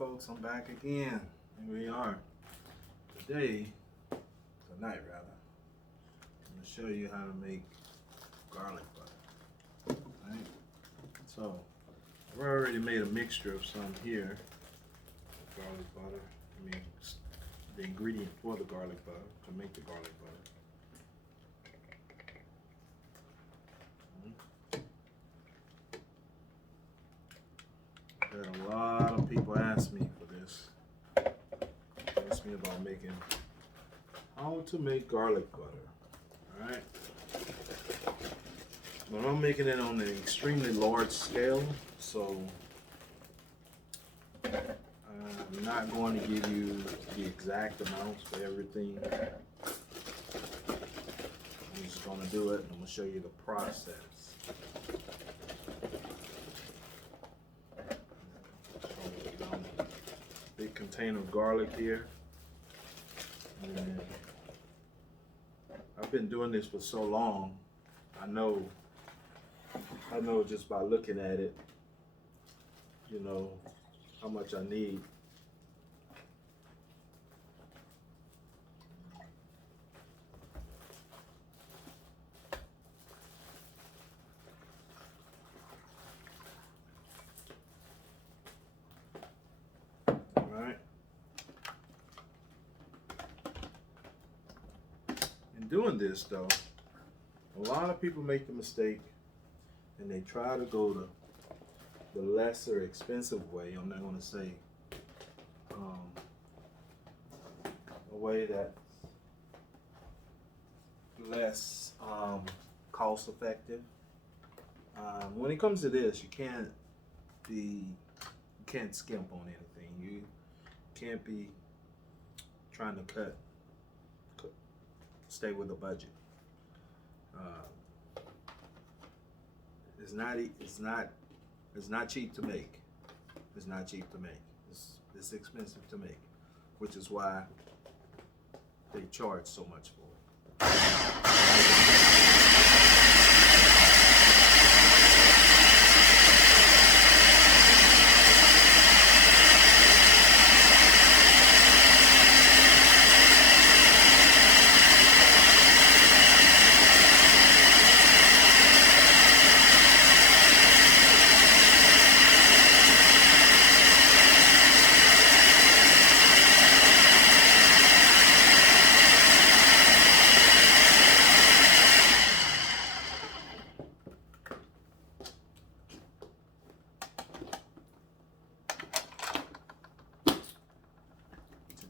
folks, I'm back again. Here we are. Tonight rather, I'm going to show you how to make garlic butter. Right? So, I've already made a mixture of some here. Garlic butter. The ingredient for the garlic butter, to make the garlic butter. Had a lot of people ask me for this. Ask me about how to make garlic butter. Alright. But I'm making it on an extremely large scale, so I'm not going to give you the exact amounts for everything. I'm just going to do it and I'm going to show you the process. Big container of garlic here. And I've been doing this for so long, I know just by looking at it, you know, how much I need. Alright. In doing this though, a lot of people make the mistake and they try to go the lesser expensive way. I'm not going to say a way that's less cost effective. When it comes to this, you can't skimp on anything. You can't be trying to stay with a budget. It's not cheap to make. It's not cheap to make. It's expensive to make, which is why they charge so much for it.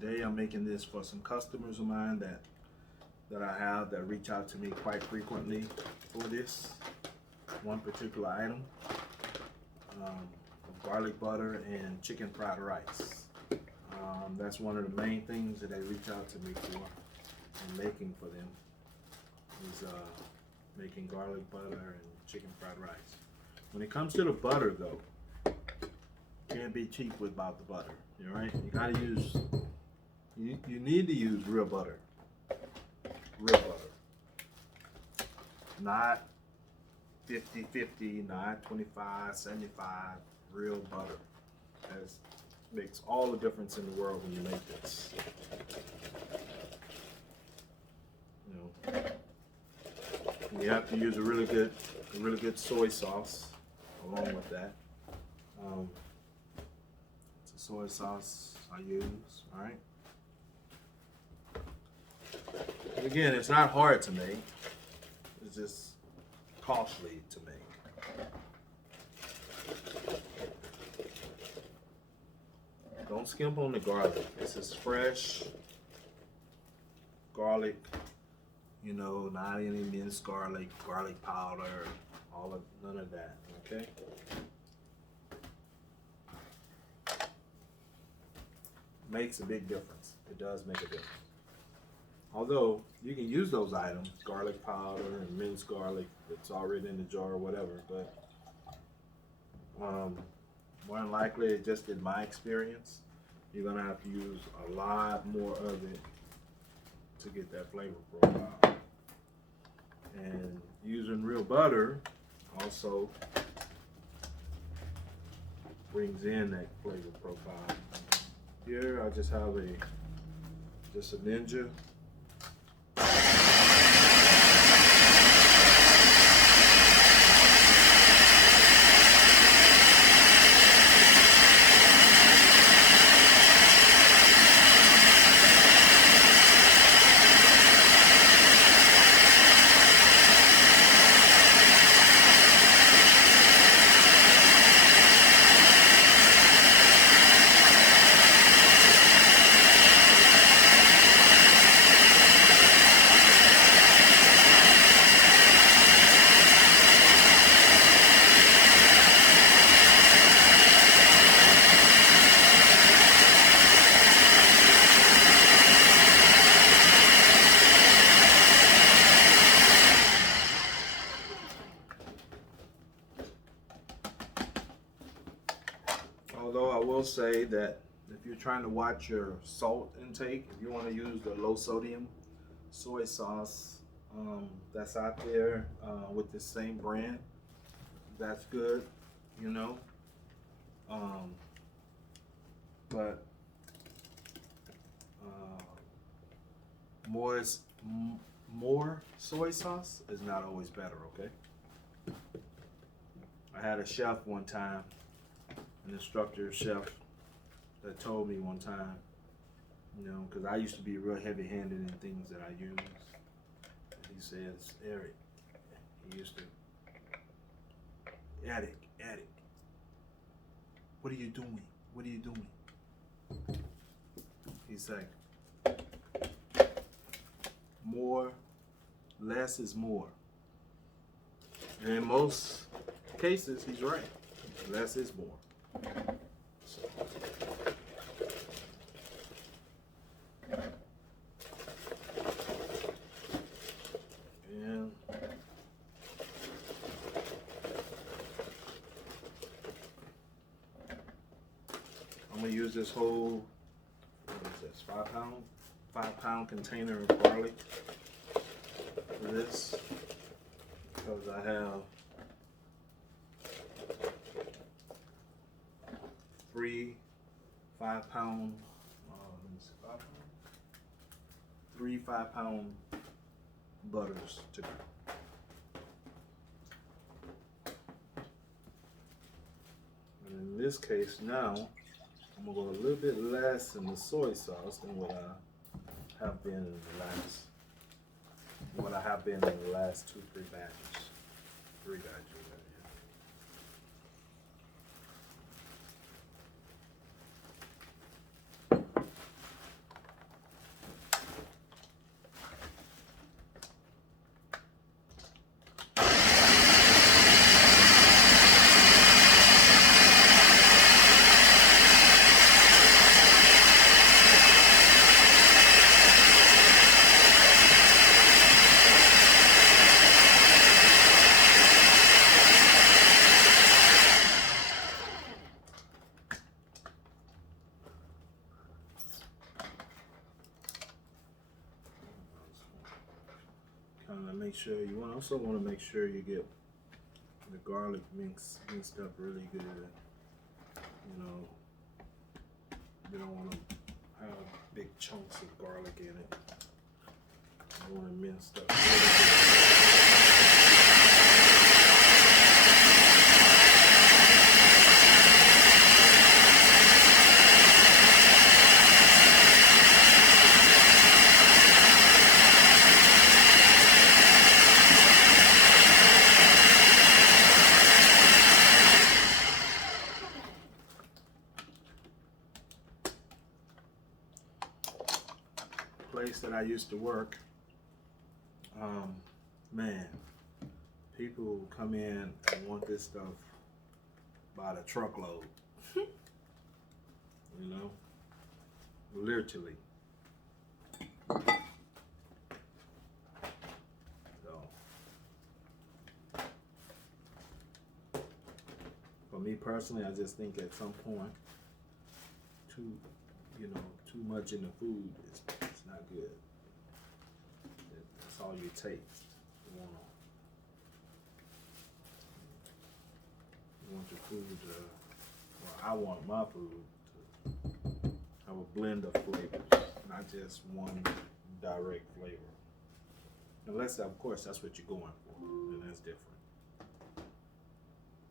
Today I'm making this for some customers of mine that I have that reach out to me quite frequently for this one particular item, of garlic butter and chicken fried rice. That's one of the main things that they reach out to me for and making for them is making garlic butter and chicken fried rice. When it comes to the butter though, you can't be cheap about the butter. All right, you gotta use. You need to use real butter. Real butter. Not 50-50, not 25-75. Real butter. That makes all the difference in the world when you make this. You know, you have to use a really good soy sauce along with that. It's a soy sauce I use. All right. And again, it's not hard to make. It's just costly to make. Don't skimp on the garlic. This is fresh garlic, you know, not any minced garlic, garlic powder, none of that, okay? Makes a big difference. It does make a difference. Although you can use those items, garlic powder and minced garlic that's already in the jar or whatever, but more than likely, just in my experience, you're gonna have to use a lot more of it to get that flavor profile. And using real butter also brings in that flavor profile. Here I just have just a Ninja. Although I will say that if you're trying to watch your salt intake, if you want to use the low sodium soy sauce that's out there with the same brand, that's good, you know. But more soy sauce is not always better, okay? I had a chef one time, an instructor chef, that told me one time, you know, because I used to be real heavy-handed in things that I use. He says, Eric, he used to, Eric, what are you doing? What are you doing? He's like, less is more. And in most cases, he's right. Less is more. So. And I'm gonna use this whole, what is this, 5 pound container of garlic for this, because I have 3 5-pound, 3 5-pound butters to go. And in this case now, I'm gonna go a little bit less in the soy sauce than what I have been in the last 2-3 batches. 3 batches. Kind of make sure also want to make sure you get the garlic minced up really good. You know, you don't want to have big chunks of garlic in it. You want it minced up really good. Place that I used to work, man, people come in and want this stuff by the truckload. You know, literally. So, for me personally, I just think at some point, too much in the food is not good. That's all you taste. You want your food, I want my food to have a blend of flavors, not just one direct flavor. Unless, of course, that's what you're going for, then that's different.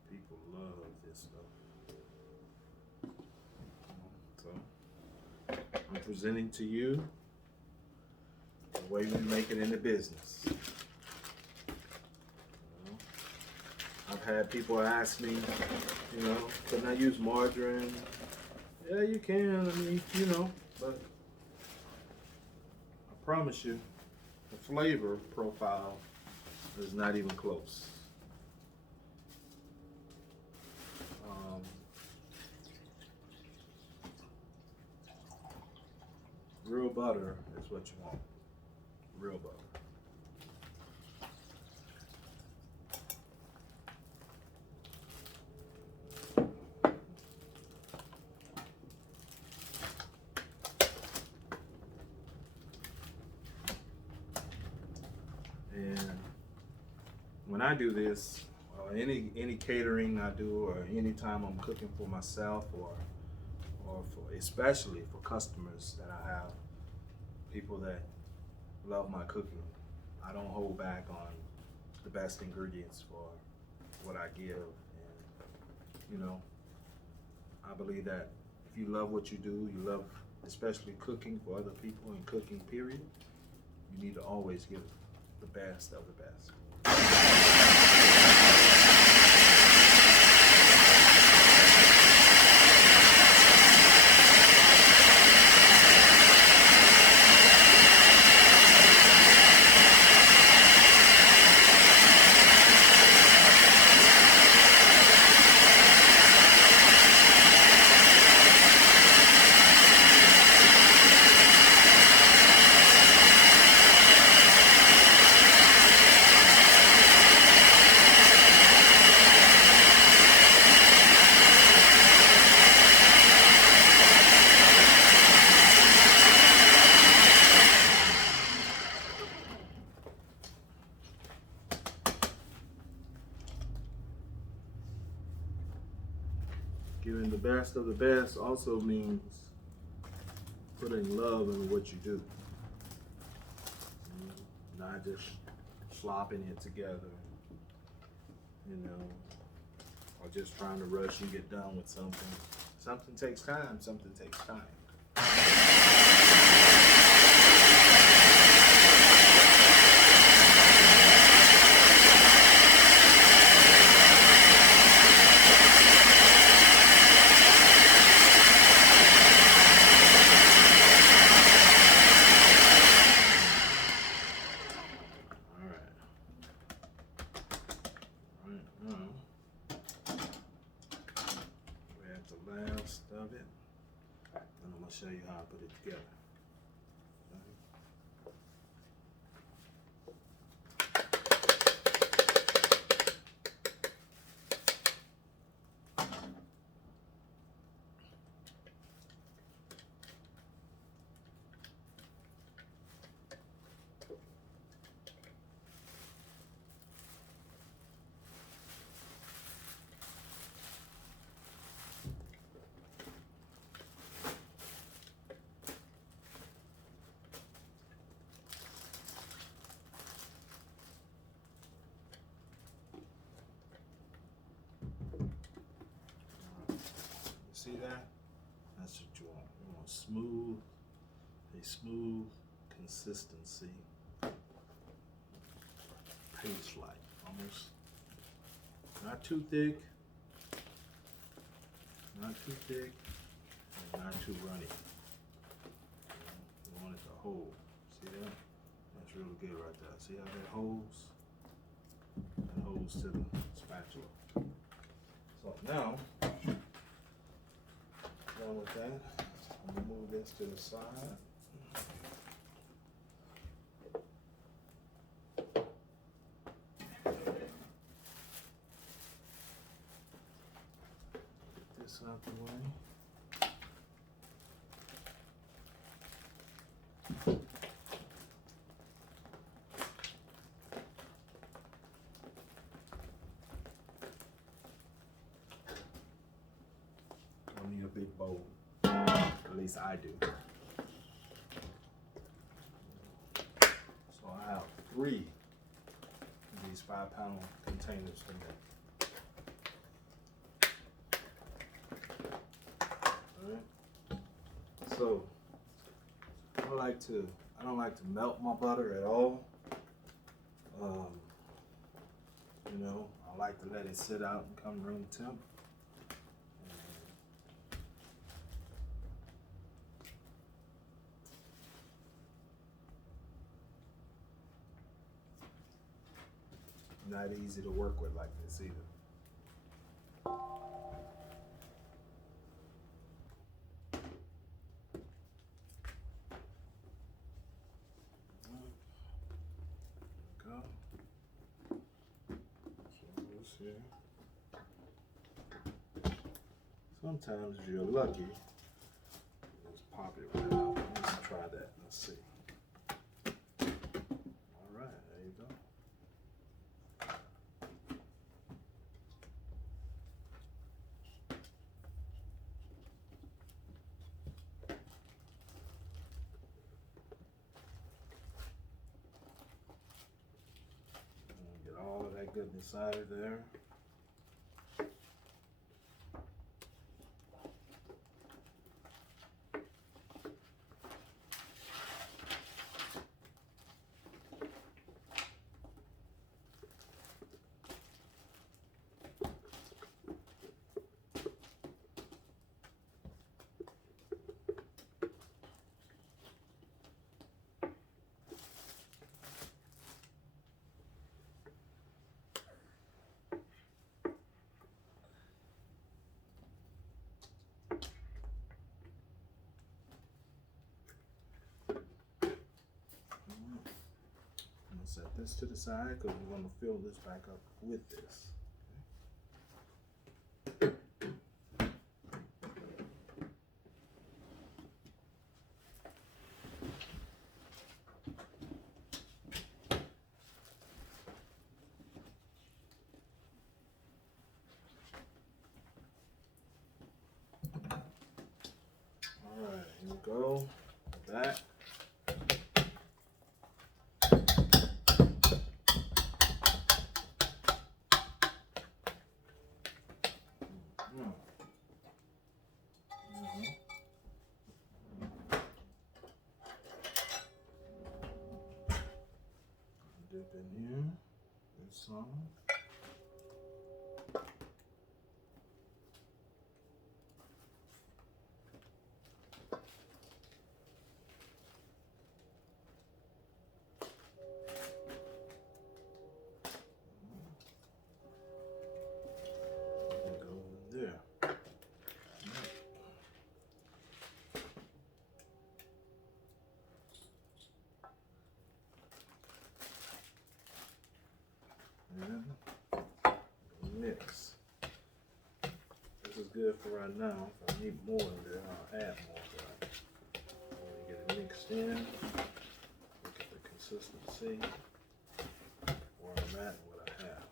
People love this stuff. So, I'm presenting to you the way we make it in the business. I've had people ask me, can I use margarine? Yeah, you can. I mean, but I promise you, the flavor profile is not even close. Real butter is what you want. Real butter. And when I do this, any catering I do, or anytime I'm cooking for myself, or for, especially for customers that I have, people that love my cooking, I don't hold back on the best ingredients for what I give. And I believe that if you love what you do, you love especially cooking for other people and cooking period, you need to always give the best of the best. Giving the best of the best also means putting love in what you do. Not just slopping it together, or just trying to rush and get done with something. Something takes time, something takes time. Last of it, and I'm going to show you how I put it together. See that? That's what you want. You want a smooth consistency. Paste-like, almost. Not too thick, and not too runny. You want it to hold. See that? That's really good right there. See how that holds? That holds to the spatula. So now, done with that, I'm gonna move this to the side. Get this out the way. a big bowl. At least I do. So I have 3 of these 5-pound containers to make. Alright. So I don't like to melt my butter at all. You know, I like to let it sit out and come room temp. Not easy to work with like this either. Go. So this here. Sometimes if you're lucky, just pop it right out. Let's try that. Let's see. All right, there you go. Get all of that goodness out of there. Set this to the side because we're going to fill this back up with this. All right, here we go. That. Dip in here. There's some. Go in there. And mix. This is good for right now. If I need more in there, I'll add more. But I want to get it mixed in. Look at the consistency. Where I'm at and what I have.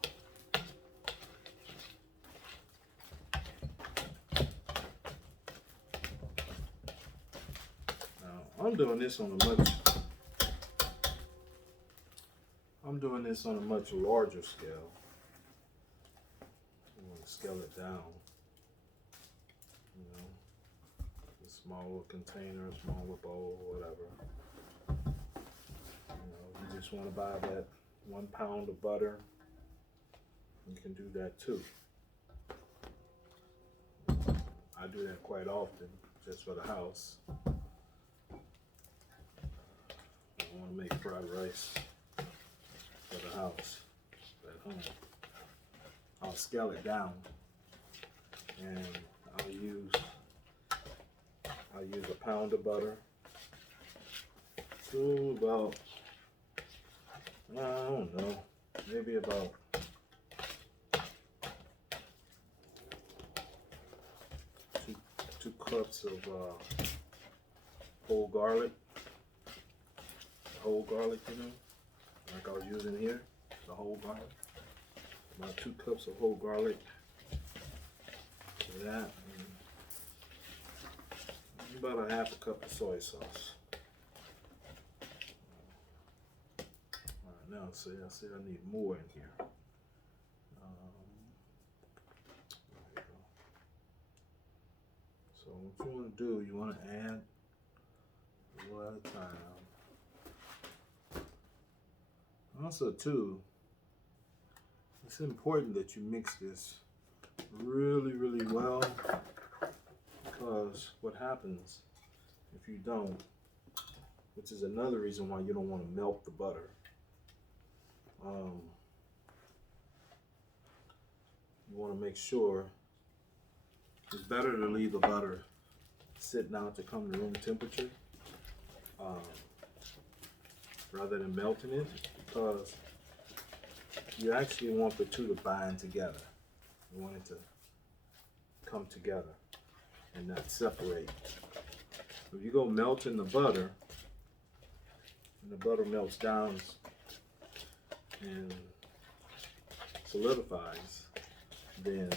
Now I'm doing this on a much larger scale. You want to scale it down. You know, a smaller container, smaller bowl, whatever. You know, you just want to buy that 1 pound of butter. You can do that too. I do that quite often, just for the house. I want to make fried rice for the house at home. I'll scale it down, and I'll use a pound of butter to about, I don't know, maybe about 2 cups of whole garlic. Whole garlic, you know, like I was using here, the whole garlic. About 2 cups of whole garlic. To that, and about a half a cup of soy sauce. Alright, now see, I said I need more in here. There we go. So what you want to do, you want to add a little at a time. Also too, it's important that you mix this really, really well, because what happens if you don't, which is another reason why you don't want to melt the butter. You want to make sure it's better to leave the butter sit down to come to room temperature rather than melting it, because you actually want the two to bind together. You want it to come together and not separate. If you go melting the butter, and the butter melts down and solidifies, then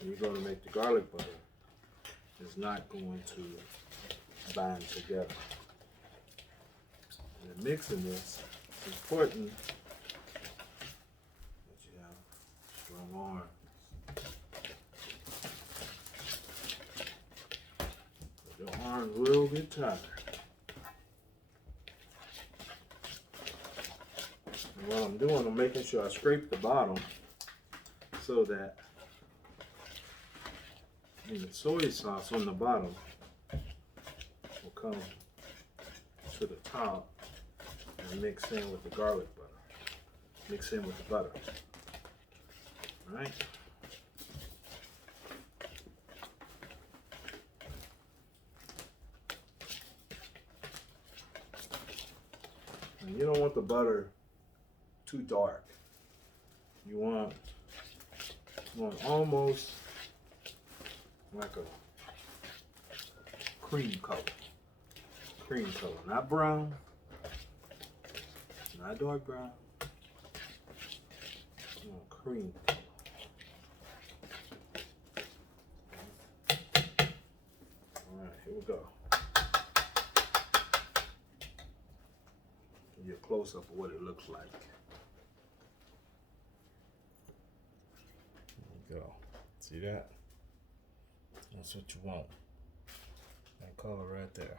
when you're going to make the garlic butter, it's not going to bind together. And in mixing this, it's important that you have strong arms. Your arms will get tired. And what I'm doing, I'm making sure I scrape the bottom so that the soy sauce on the bottom will come to the top and mix in with the garlic butter. Mix in with the butter. All right. And you don't want the butter too dark. You want almost like a cream color. Cream color, not brown, not dark brown. You want cream color. All right, here we go. Give you a close up of what it looks like. There you go. See that? That's what you want. That color right there.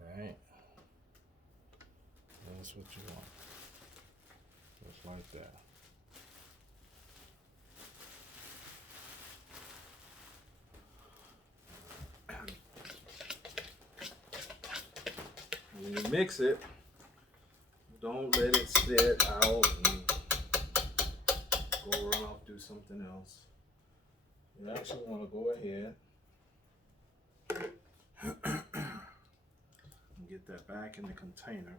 Alright. That's what you want. Just like that. When you mix it, don't let it sit out and go run off, do something else. You actually want to go ahead and get that back in the container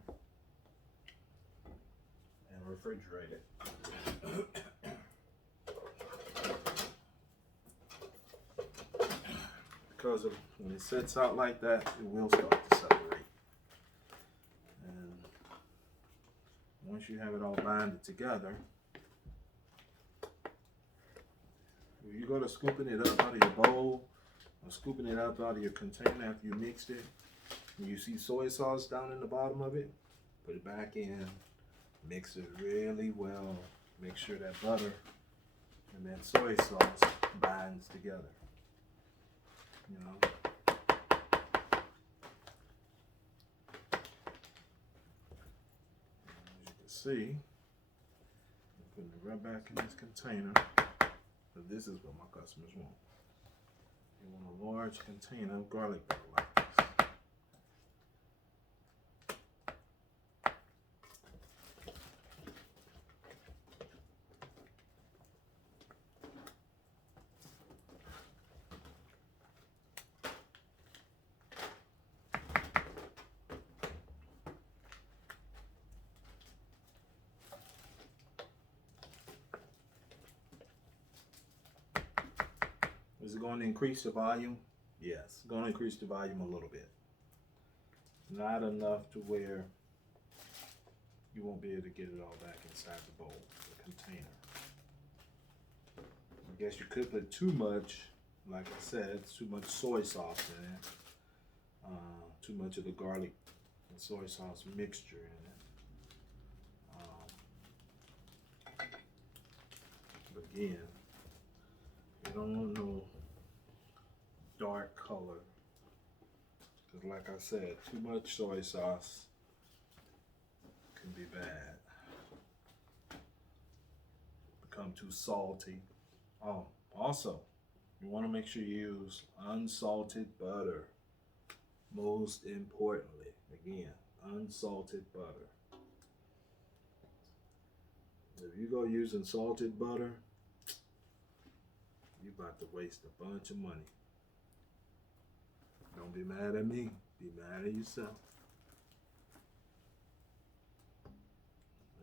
and refrigerate it. Because when it sits out like that, it will start to separate. And once you have it all binded together, if you go to scooping it up out of your bowl or scooping it up out of your container after you mixed it, and you see soy sauce down in the bottom of it, put it back in, mix it really well. Make sure that butter and that soy sauce binds together. You know. As you can see, I'm putting it right back in this container. But this is what my customers want. They want a large container of garlic butter like this. Is it going to increase the volume? Yes, it's going to increase the volume a little bit. Not enough to where you won't be able to get it all back inside the bowl, the container. I guess you could put too much like I said, too much soy sauce in it. Too much of the garlic and soy sauce mixture in it. But again, you don't want no dark color. Because like I said, too much soy sauce can be bad. Become too salty. Oh, also, you want to make sure you use unsalted butter. Most importantly, again, unsalted butter. If you go using salted butter, you about to waste a bunch of money. Don't be mad at me, be mad at yourself.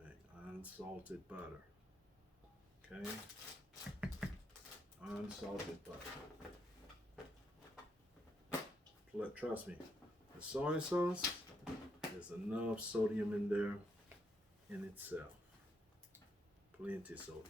Right, unsalted butter. Okay? Unsalted butter. Trust me, the soy sauce, there's enough sodium in there in itself. Plenty sodium.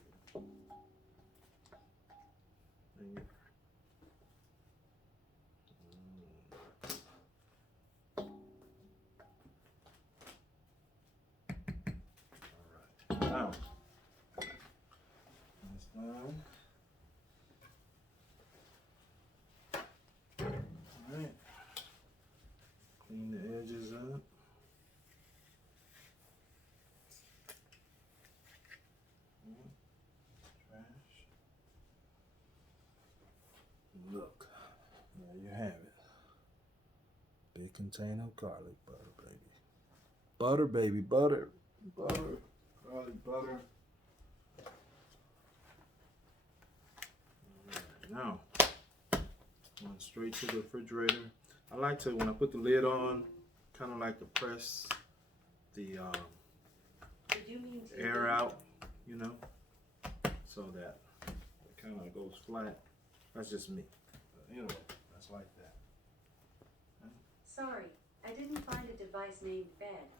Alright, now, that's done. Alright. Clean the edges up. Trash. Look, there you have it. Big container of garlic butter, baby. Butter, baby, butter. Butter. Garlic butter. Alright, now, going straight to the refrigerator. I like to, when I put the lid on, kind of like to press the air out, you know, so that it kind of goes flat. That's just me. But anyway, that's like that. Sorry, I didn't find a device named Fed.